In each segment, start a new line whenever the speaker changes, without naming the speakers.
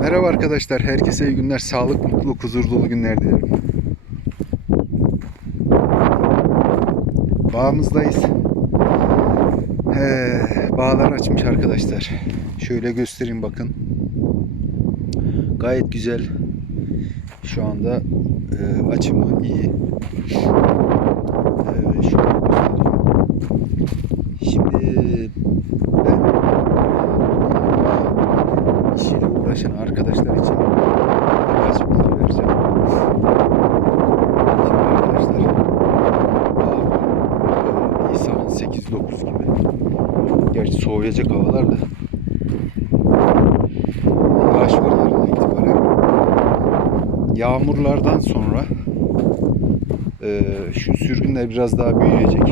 Merhaba arkadaşlar, herkese iyi günler, sağlık, mutluluk, huzur dolu günler dilerim. Bağımızdayız. He, bağlar açmış arkadaşlar. Şöyle göstereyim bakın. Gayet güzel. Şu anda e, açımı iyi. Şimdi ben işiyle uğraşan arkadaşlar için birkaç bilgi vereceğim. Şimdi arkadaşlar daha Nisan'ın 8-9 gibi gerçi soğuyacak havalar da yağış varlarına itibaren yağmurlardan sonra e, şu sürgünler biraz daha büyüyecek.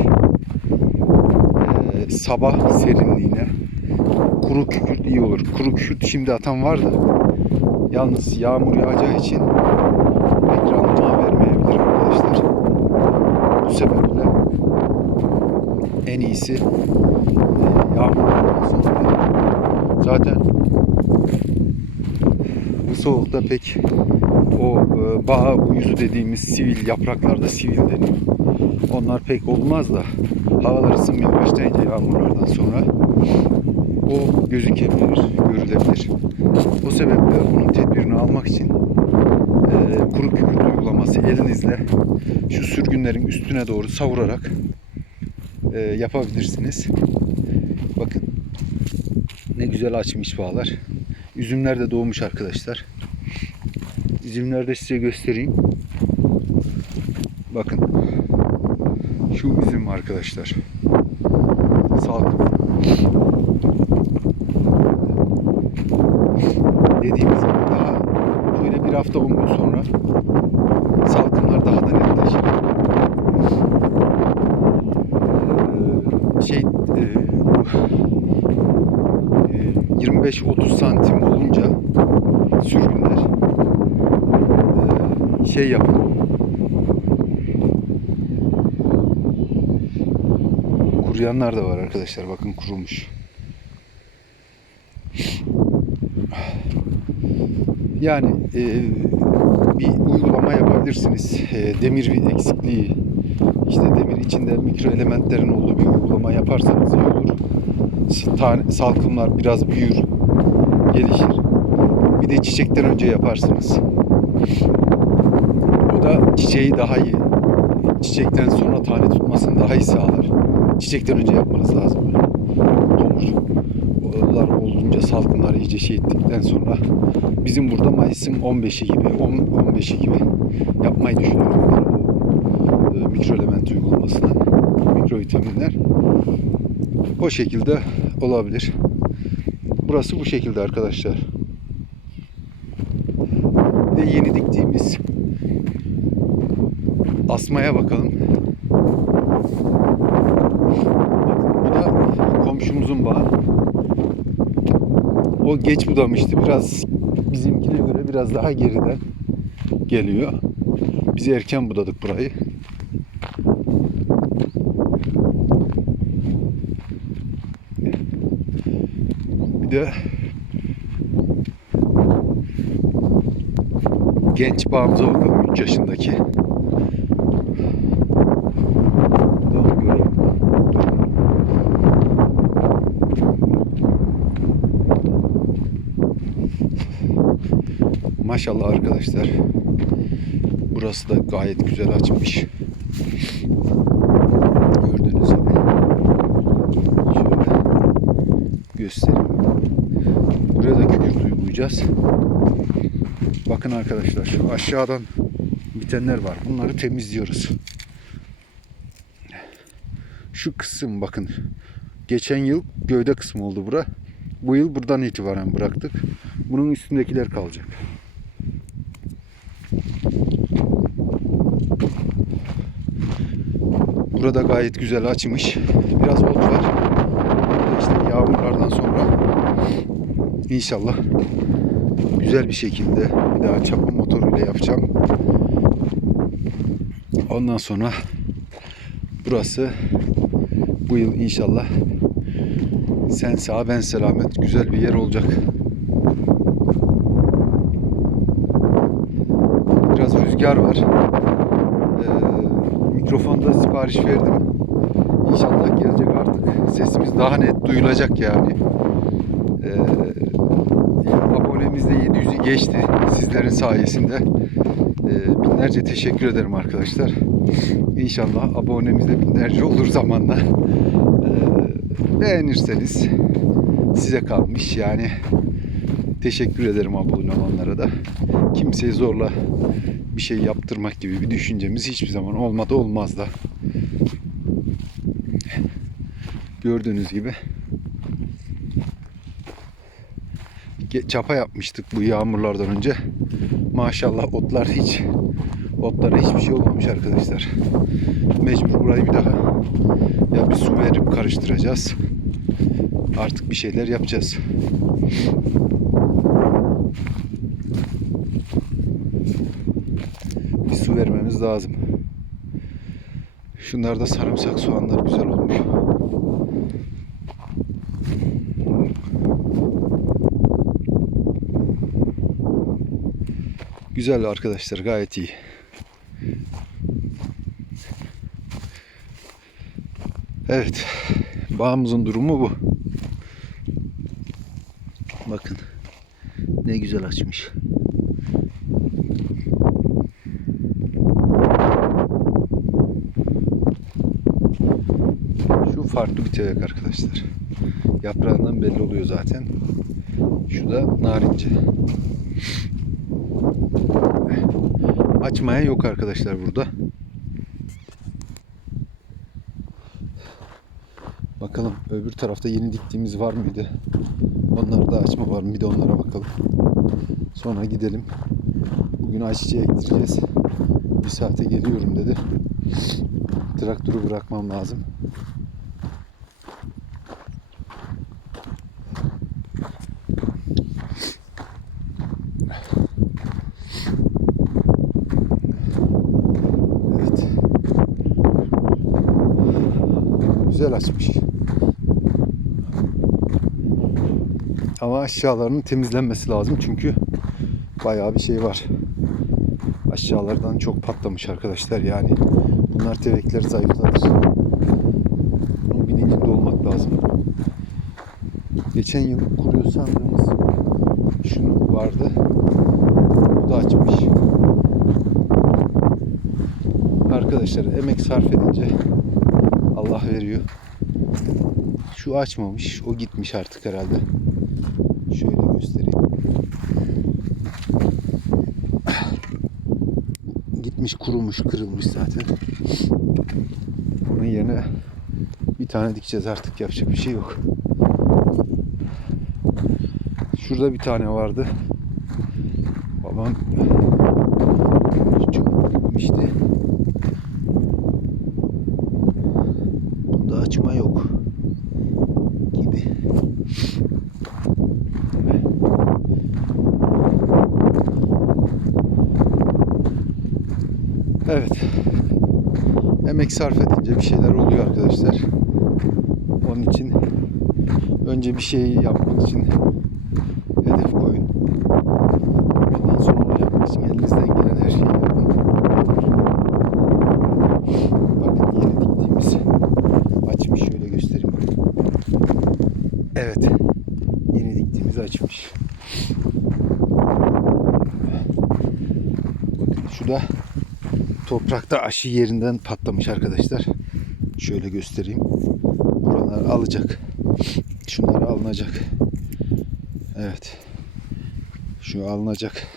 E, sabah serinliğine kuru kükürt iyi olur. Kuru kükürt şimdi atan var da yalnız yağmur yağacağı için pek randıman vermeyebilir arkadaşlar. Bu sebeple en iyisi e, yağmurlardan sonra zaten bu soğukta pek o e, bağ uyuzu dediğimiz sivil yapraklarda sivil deniyor. Onlar pek olmaz da havalar ısınmaya başlayınca yağmurlardan sonra o gözükebilir, görülebilir. O sebeple bunun tedbirini almak için e, kuru kükürt uygulaması elinizle şu sürgünlerin üstüne doğru savurarak e, yapabilirsiniz. Bakın ne güzel açmış bağlar. Üzümler de doğmuş arkadaşlar. Üzümleri de size göstereyim. Bakın. Şu üzüm arkadaşlar. Salkım. Dediğimiz gibi daha şöyle bir hafta 10 gün sonra salkımlar daha da netleşir. Ee, şey e, e, 25-30 santim olunca sürgünler e, şey yapın kuruyanlar da var arkadaşlar bakın kurumuş yani e, bir uygulama yapabilirsiniz e, demir eksikliği işte demir içinde mikro elementlerin olduğu bir uygulama yaparsanız iyi olur tane, salkımlar biraz büyür, gelişir. Bir de çiçekten önce yaparsınız. O da çiçeği daha iyi, çiçekten sonra tane tutmasını daha iyi sağlar. Çiçekten önce yapmanız lazım. Tomurcuklar olduğunca salkımlar iyice şey ettikten sonra bizim burada Mayıs'ın 15'i gibi, 10, 15'i gibi yapmayı düşünüyorum. O, e, mikro element uygulamasını, mikro vitaminler o şekilde olabilir. Burası bu şekilde arkadaşlar. Bir de yeni diktiğimiz asmaya bakalım. Bu da komşumuzun bağı. O geç budamıştı. Biraz bizimkine göre biraz daha geriden geliyor. Biz erken budadık burayı. Bir de genç bağımıza bakalım 3 yaşındaki. Maşallah arkadaşlar. Burası da gayet güzel açmış. Gördüğünüz gibi. Şöyle göstereyim. Buraya da kükürt uygulayacağız. Bakın arkadaşlar aşağıdan bitenler var. Bunları temizliyoruz. Şu kısım bakın. Geçen yıl gövde kısmı oldu bura. Bu yıl buradan itibaren bıraktık. Bunun üstündekiler kalacak. Burada gayet güzel açmış. Biraz ot var. İşte yağmurlardan sonra inşallah güzel bir şekilde bir daha çapa motoruyla yapacağım. Ondan sonra burası bu yıl inşallah sen sağ ben selamet güzel bir yer olacak. Biraz rüzgar var. Mikrofonda sipariş verdim. İnşallah gelecek artık. Sesimiz daha net duyulacak yani. Ee, abonemiz de 700'ü geçti sizlerin sayesinde. Ee, binlerce teşekkür ederim arkadaşlar. İnşallah abonemiz de binlerce olur zamanla. Ee, beğenirseniz size kalmış yani. Teşekkür ederim abone olanlara da. Kimseye zorla bir şey yaptırmak gibi bir düşüncemiz hiçbir zaman olmadı olmaz da. Gördüğünüz gibi çapa yapmıştık bu yağmurlardan önce. Maşallah otlar hiç otlara hiçbir şey olmamış arkadaşlar. Mecbur burayı bir daha ya bir su verip karıştıracağız. Artık bir şeyler yapacağız. Bir su vermemiz lazım. Şunlarda sarımsak soğanlar güzel olmuş. Güzel arkadaşlar gayet iyi. Evet. Bağımızın durumu bu. Bakın. Ne güzel açmış. Şu farklı bir tevek arkadaşlar. Yaprağından belli oluyor zaten. Şu da narince. Açmaya yok arkadaşlar burada. Bakalım öbür tarafta yeni diktiğimiz var mıydı? Onlarda açma var mı? Bir de onlara bakalım. Sonra gidelim. Bugün ayçiçeği ektireceğiz. Bir saate geliyorum dedi. Traktörü bırakmam lazım. Evet. Güzel açmış. Ama aşağılarının temizlenmesi lazım çünkü bayağı bir şey var. Aşağılardan çok patlamış arkadaşlar yani. Bunlar tevekleri zayıflatır. Bunun bilincinde olmak lazım. Geçen yıl kuruyor sandığımız şunu vardı. Bu da açmış. Arkadaşlar emek sarf edince Allah veriyor. Şu açmamış. O gitmiş artık herhalde. Şöyle göstereyim. Gitmiş kurumuş kırılmış zaten. Onun yerine bir tane dikeceğiz artık yapacak bir şey yok. Şurada bir tane vardı. Babam çok gitmişti. Bunda açma yok gibi. Evet. Emek sarf edince bir şeyler oluyor arkadaşlar. Onun için önce bir şeyi yapmak için hedef koyun. Ondan sonra onu yapmak için elinizden gelen her şeyi yapın. Bakın yeni diktiğimiz açmış şöyle göstereyim. Evet. Yeni diktiğimiz açmış. Bakın şu da toprakta aşı yerinden patlamış arkadaşlar. Şöyle göstereyim. Buralar alacak. Şunlar alınacak. Evet. Şu alınacak.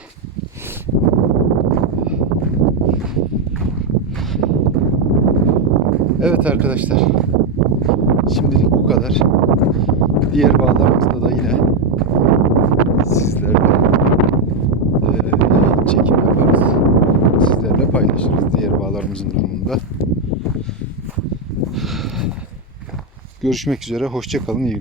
Evet arkadaşlar. Şimdilik bu kadar. Diğer bağlarımızda da yine sizlerle bağlarımızın durumunda. Görüşmek üzere. Hoşçakalın. İyi